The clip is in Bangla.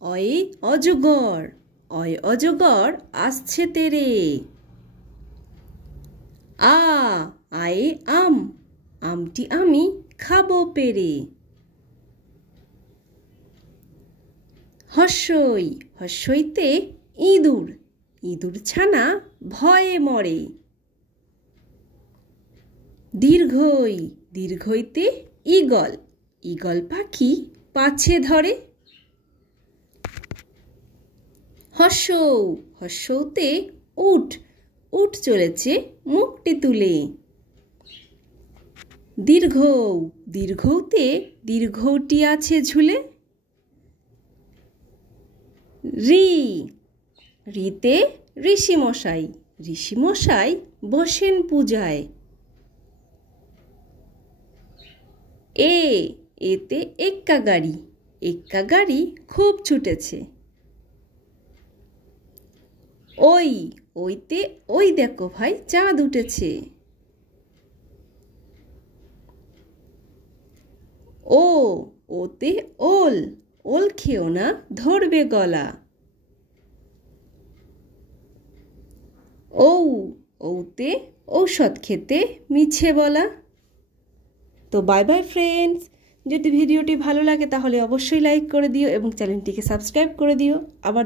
অয়ে অজগর, অয় অজগর আসছে তেরে। আ, আয়ে আম, আমটি আমি খাবো পেরে। হস্যই, হস্যইতে ইঁদুর, ইঁদুর ছানা ভয়ে মরে। দীর্ঘই, দীর্ঘইতে ঈগল, ঈগল পাখি পাছে ধরে। হর্ষৌ, হর্ষৌতে উট, উট চলেছে মুখটি তুলে। দীর্ঘৌ, দীর্ঘৌতে দীর্ঘৌটি আছে ঝুলে। রি, রিতে ঋষিমশাই, ঋষিমশাই বসেন পূজায়। এ, এতে এক্কা গাড়ি, এক্কা গাড়ি খুব ছুটেছে। ওই, ওইতে ওই দেখো ভাই চাঁদ উঠেছে। ও, ওতে ওল, ওল খেও না ধরবে গলা। ঔ, ঔতে ঔষধ খেতে মিছে বলা। তো বাই বাই ফ্রেন্ডস, যদি ভিডিওটি ভালো লাগে তাহলে অবশ্যই লাইক করে দিও এবং চ্যানেলটিকে সাবস্ক্রাইব করে দিও। আবার